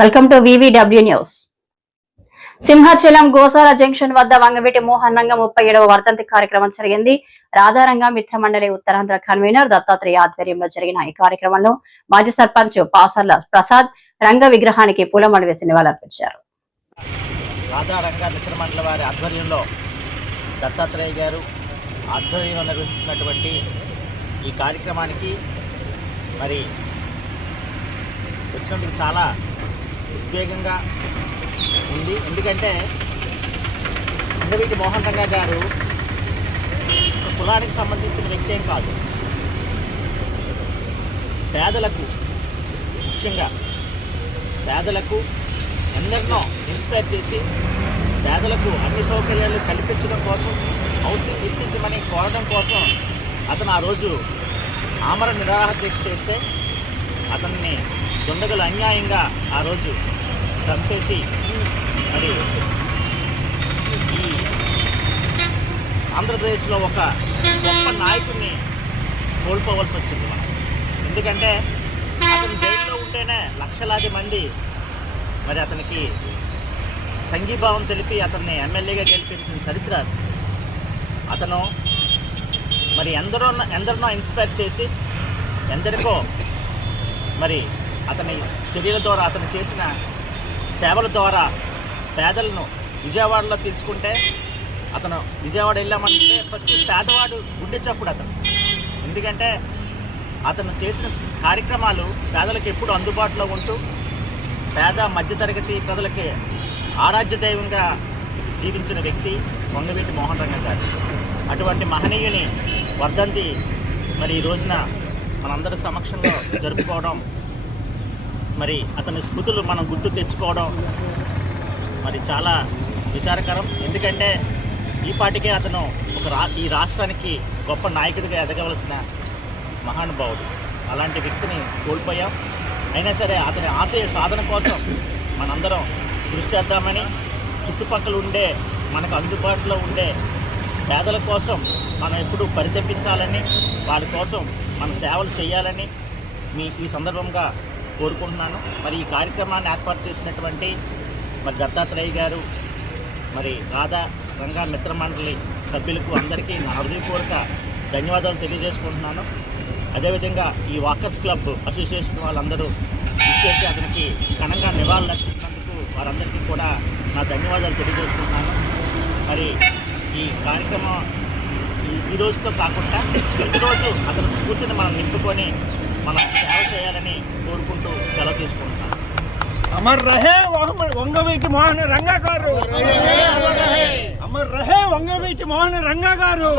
Welcome to VVW news. Simhachalam Gosala junction వద్ద వంగవీటి మోహన్ రంగ 37వ వర్ధంతి కార్యక్రమం జరిగింది. రాధారంగ మిత్రమండలి ఉత్తరాంధ్ర కన్వీనర్ దత్తాత్రేయ ఆధ్వర్యంలో జరిగిన ఈ కార్యక్రమంలో మాజీ సర్పంచ్ పాసర్ల ప్రసాద్ రంగ విగ్రహానికి పూలమాల వేసి నివాళులర్పించారు. రాధారంగ మిత్రమండలి వారి ఆధ్వర్యంలో దత్తాత్రేయ గారు ఆధ్వర్యంలో నిర్వహిస్తున్నటువంటి ఈ కార్యక్రమానికి మరి వచ్చినందుకు చాలా ఉద్వేగంగా ఉంది. ఎందుకంటే వంగవీటి మోహన్ రంగ గారు కులానికి సంబంధించిన వ్యక్తి ఏం కాదు. పేదలకు, ముఖ్యంగా పేదలకు ఎందరినో ఇన్స్పైర్ చేసి పేదలకు అన్ని సౌకర్యాలు కల్పించడం కోసం, హౌసింగ్ ఇప్పించమని కోరడం కోసం అతను ఆ రోజు ఆమరణ నిరాహార దీక్ష చేస్తే అతన్ని దుండగులు అన్యాయంగా ఆ రోజు చంపేసి మరి ఈ ఆంధ్రప్రదేశ్లో ఒక గొప్ప నాయకుడిని కోల్పోవలసి వచ్చింది మనం. ఎందుకంటే అతను జైల్లో ఉంటేనే లక్షలాది మంది మరి అతనికి సంఘీభావం తెలిపి అతన్ని ఎమ్మెల్యేగా గెలిపించిన చరిత్ర. అతను మరి ఎందరినో ఇన్స్పైర్ చేసి ఎందరికో మరి అతని చర్యల ద్వారా, అతను చేసిన సేవల ద్వారా పేదలను విజయవాడలో తీసుకుంటే, అతను విజయవాడ వెళ్ళామంటే ప్రతి పేదవాడు గుండె చప్పుడు అతను. ఎందుకంటే అతను చేసిన కార్యక్రమాలు పేదలకు ఎప్పుడు అందుబాటులో ఉంటూ పేద మధ్యతరగతి ప్రజలకి ఆరాధ్య దైవంగా జీవించిన వ్యక్తి వంగవీటి మోహన్ రంగ గారు. అటువంటి మహనీయుని వర్ధంతి మరి ఈ రోజున మనందరి సమక్షంలో జరుపుకోవడం, మరి అతని స్మృతులు మనం గుర్తు తెచ్చుకోవడం మరి చాలా విచారకరం. ఎందుకంటే ఈ పాటికే అతను ఈ రాష్ట్రానికి గొప్ప నాయకుడిగా ఎదగవలసిన మహానుభావుడు. అలాంటి వ్యక్తిని కోల్పోయాం. అయినా సరే అతని ఆశయ సాధన కోసం మనందరం కృషి చేద్దామని, చుట్టుపక్కల ఉండే మనకు అందుబాటులో ఉండే పేదల కోసం మనం ఎప్పుడూ పరితపించాలని, వారి కోసం మన సేవలు చేయాలని ఈ సందర్భంగా కోరుకుంటున్నాను. మరి ఈ కార్యక్రమాన్ని ఏర్పాటు చేసినటువంటి మరి దత్తాత్రేయ గారు, మరి రాధారంగ మిత్రమండలి సభ్యులకు అందరికీ నా హృదయపూర్వక ధన్యవాదాలు తెలియజేసుకుంటున్నాను. అదేవిధంగా ఈ వాకర్స్ క్లబ్ అసోసియేషన్ వాళ్ళందరూ ఇచ్చేసి అతనికి ఘనంగా నివాళులర్పించినందుకు వారందరికీ కూడా నా ధన్యవాదాలు తెలియజేసుకుంటున్నాను. మరి ఈ కార్యక్రమం ఈ రోజుతో కాకుండా ప్రతిరోజు అతని స్ఫూర్తిని మనం నింపుకొని మనం సేవ చేయాలని కోరుకుంటూ సెలవు తీసుకుంటున్నాను. అమర్ రహే వంగవీటి మోహన్ రంగ గారు, అమర్ రహే వంగవీటి మోహన్ రంగ గారు.